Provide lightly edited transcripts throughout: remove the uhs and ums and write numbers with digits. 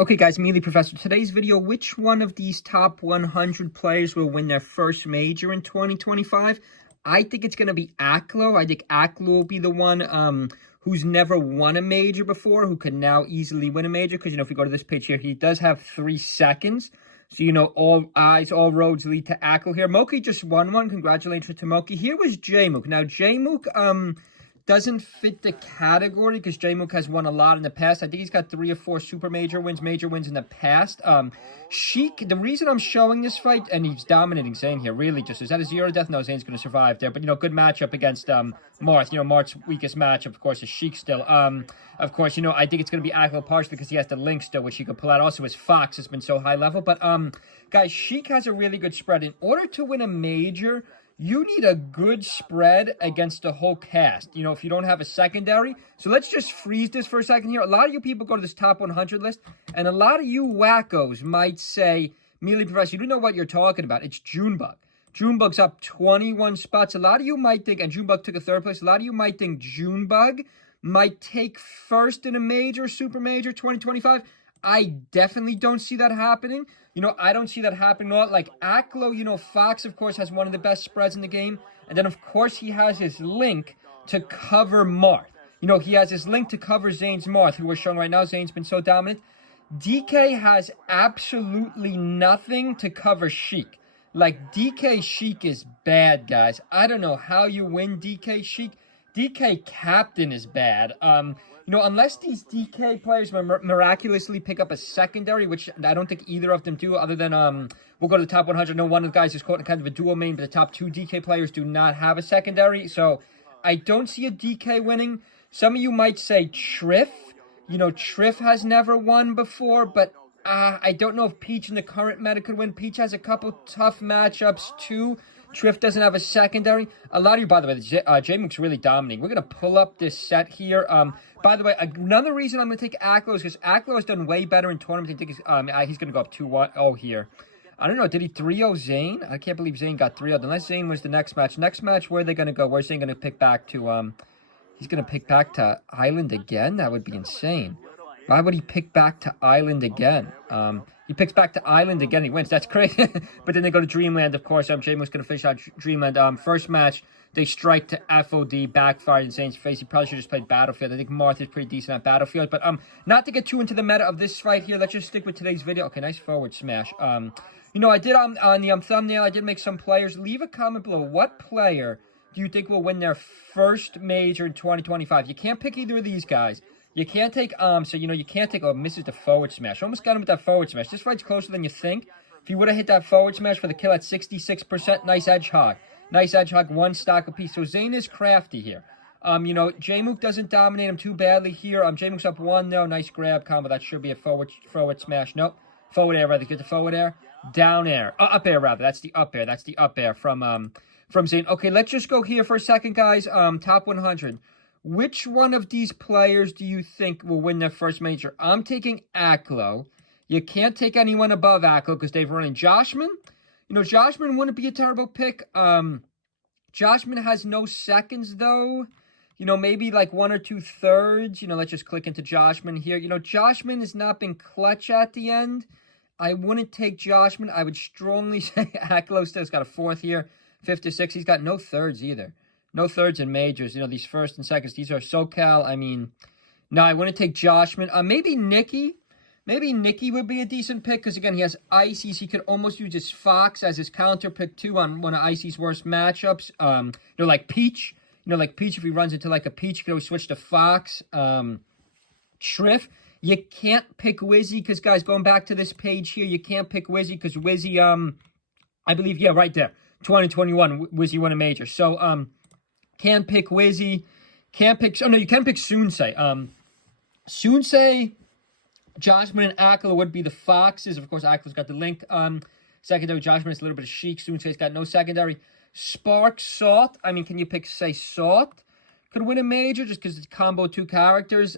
Okay, guys, Melee Professor. Today's video, which one of these top 100 players will win their first major in 2025? I think it's going to be Aklo. I think Aklo will be the one who's never won a major before, who can now easily win a major. Because, if we go to this page here, he does have 3 seconds. So, all roads lead to Aklo here. Moki just won one. Congratulations to Moki. Here was Jmook. Now, Jmook, doesn't fit the category because Jmook has won a lot in the past. I think he's got 3 or 4 super major wins in the past. Sheik, the reason I'm showing this fight, and he's dominating Zayn here, really just, is that a 0 death? No, Zayn's going to survive there. But, good matchup against Marth. Marth's weakest matchup, of course, is Sheik still. Of course, I think it's going to be Aklo partially because he has the link still, which he can pull out. Also, his Fox has been so high level. But, guys, Sheik has a really good spread. In order to win a major, you need a good spread against the whole cast, if you don't have a secondary. So let's just freeze this for a second here. A lot of you people go to this top 100 list, and a lot of you wackos might say, Melee Professor, you don't know what you're talking about. It's Junebug. Junebug's up 21 spots. A lot of you might think, and Junebug took a 3rd place, a lot of you might think Junebug might take first in a major, super major 2025. I definitely don't see that happening. I don't see that happening at all. Like Aklo, Fox, of course, has one of the best spreads in the game. And then, of course, he has his link to cover Marth. He has his link to cover Zayn's Marth, who we're showing right now. Zayn's been so dominant. DK has absolutely nothing to cover Sheik. Like, DK Sheik is bad, guys. I don't know how you win DK Sheik. DK Captain is bad. Unless these DK players miraculously pick up a secondary, which I don't think either of them do, other than, we'll go to the top 100. No, one of the guys is caught in kind of a dual main, but the top 2 DK players do not have a secondary. So I don't see a DK winning. Some of you might say Triff. Triff has never won before, but I don't know if Peach in the current meta could win. Peach has a couple tough matchups, too. Triff doesn't have a secondary. A lot of you, by the way, Jmook's really dominating. We're going to pull up this set here. By the way, another reason I'm going to take Aklo is because Aklo has done way better in tournaments. I think he's going to go up 2-1. Oh, here. I don't know. Did he 3-0 Zayn? I can't believe Zayn got 3-0. Unless Zayn was the next match. Next match, where are they going to go? Where's Zayn going to pick back to? He's going to pick back to Island again? That would be insane. Why would he pick back to Island again? He picks back to Island again. He wins. That's crazy. But then they go to Dreamland, of course. Jmook's going to finish out Dreamland. First match, they strike to FOD, backfired in Zayn's face. He probably should have just played Battlefield. I think Marth is pretty decent at Battlefield. But not to get too into the meta of this fight here, let's just stick with today's video. Okay, nice forward smash. I did on the thumbnail, I did make some players. Leave a comment below. What player do you think will win their first major in 2025? You can't pick either of these guys. You can't take, you can't take, misses the forward smash. Almost got him with that forward smash. This fight's closer than you think. If he would have hit that forward smash for the kill at 66%, nice edge hog. Nice edge hog, 1 stock apiece. So Zayn is crafty here. Jmook doesn't dominate him too badly here. Jmook's up 1, though. Nice grab combo. That should be a forward smash. Nope. Forward air, rather. Get the forward air. Down air. Up air, rather. That's the up air. That's the up air from Zayn. Okay, let's just go here for a second, guys. Top 100. Which one of these players do you think will win their first major? I'm taking Aklo. You can't take anyone above Aklo because they've run in Joshman. Joshman wouldn't be a terrible pick. Joshman has no seconds, though. Maybe like 1 or 2 thirds. Let's just click into Joshman here. Joshman has not been clutch at the end. I wouldn't take Joshman. I would strongly say Aklo still's got a 4th here. 5th to 6th. He's got no thirds either. No thirds in majors. These first and seconds, these are SoCal. No, I wouldn't take Joshman. Maybe Nicky. Maybe Nicky would be a decent pick because, again, he has Icy's. He could almost use his Fox as his counter pick, too, on one of Icy's worst matchups. Like Peach. Like Peach, if he runs into, like, a Peach, you can always switch to Fox. Triff. You can't pick Wizzy because, guys, going back to this page here, you can't pick Wizzy because Wizzy, I believe, yeah, right there. 2021, Wizzy won a major. So, can't pick Wizzy. Can't pick... Oh, no, you can pick Soonsei. Soonsei, Joshman, and Aklo would be the Foxes. Of course, Aklo's got the link. Secondary, Joshman is a little bit of Sheik. Soonsei's got no secondary. Spark, Salt. Can you pick, say, Salt? Could win a major just because it's combo 2 characters.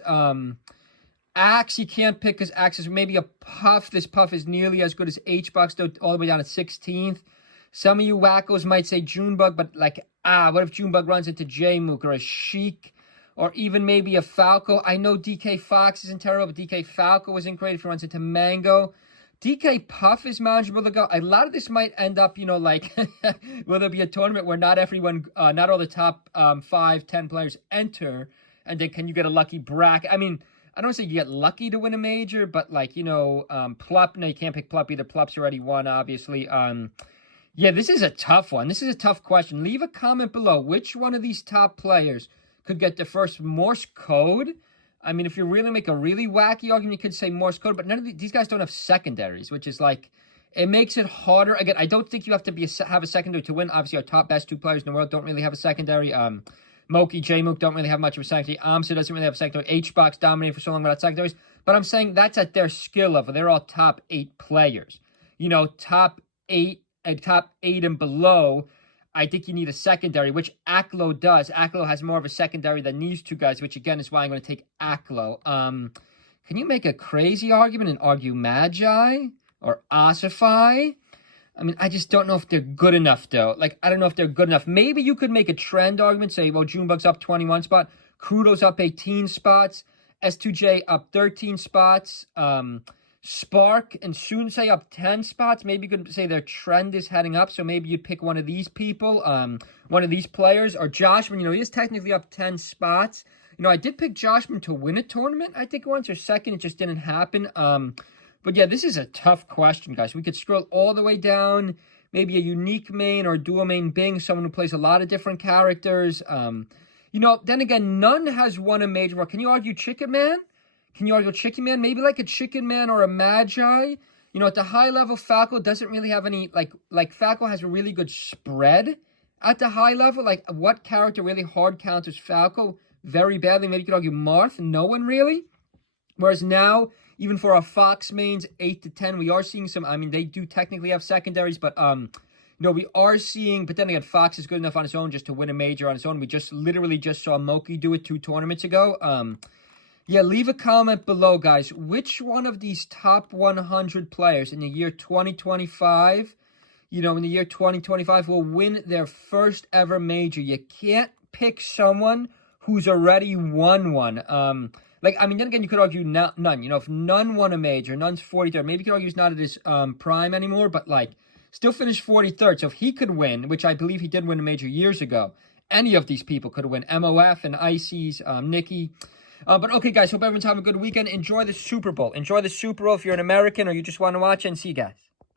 Axe, you can't pick because Axe is maybe a Puff. This Puff is nearly as good as H-Box, though, all the way down to 16th. Some of you wackos might say Junebug, but what if Junebug runs into Jmook or a Sheik or even maybe a Falco. I know DK Fox isn't terrible, but DK Falco isn't great if he runs into Mango. DK Puff is manageable to go. A lot of this might end up, you know, like, will there be a tournament where not everyone, not all the top 5, 10 players enter, and then can you get a lucky bracket? I mean, I don't say you get lucky to win a major, but like, you know, Plup, no, you can't pick Plup either. Plup's already won, obviously. Yeah, this is a tough one. This is a tough question. Leave a comment below. Which one of these top players could get the first Morse code? I mean, if you really make a really wacky argument, you could say Morse code, but none of these guys don't have secondaries, which is like, it makes it harder. Again, I don't think you have to have a secondary to win. Obviously, our top best 2 players in the world don't really have a secondary. Moki, J-Mook don't really have much of a secondary. Amsa doesn't really have a secondary. H-Box dominated for so long without secondaries. But I'm saying that's at their skill level. They're all top 8 players. You know, top 8 and below, I think you need a secondary, which Aklo does. Aklo has more of a secondary than these 2 guys, which again is why I'm going to take Aklo. Can you make a crazy argument and argue Magi or Ossify? I mean, I just don't know if they're good enough, though. Like, I don't know if they're good enough. Maybe you could make a trend argument, say, well, Junebug's up 21 spot, Crudo's up 18 spots, S2J up 13 spots, Spark and Sunsei up 10 spots. Maybe you could say their trend is heading up, so maybe you'd pick one of these people, one of these players, or Joshman. You know, he is technically up 10 spots. You know, I did pick Joshman to win a tournament, I think once or second. It just didn't happen. But yeah, this is a tough question, guys. We could scroll all the way down, maybe a unique main or dual main Bing, someone who plays a lot of different characters. You know, then again, none has won a major war. Can you argue Chicken Man? Can you argue Chicken Man? Maybe like a Chicken Man or a Magi. You know, at the high level, Falco doesn't really have any, like Falco has a really good spread at the high level. Like, what character really hard counters Falco very badly? Maybe you could argue Marth. No one really. Whereas now, even for our Fox mains, 8 to 10, we are seeing some, I mean, they do technically have secondaries, but, you know, we are seeing, but then again, Fox is good enough on his own just to win a major on his own. We literally just saw Moki do it 2 tournaments ago. Yeah, leave a comment below, guys. Which one of these top 100 players in the year 2025, you know, in the year 2025 will win their first ever major? You can't pick someone who's already won one. Like, I mean, then again, you could argue none. You know, if none won a major, none's 43rd. Maybe you could argue he's not at his prime anymore, but, like, still finished 43rd. So if he could win, which I believe he did win a major years ago, any of these people could win. MOF and Icy's, Nikki. But okay, guys, hope everyone's having a good weekend. Enjoy the Super Bowl. Enjoy the Super Bowl if you're an American or you just want to watch it, and see you guys.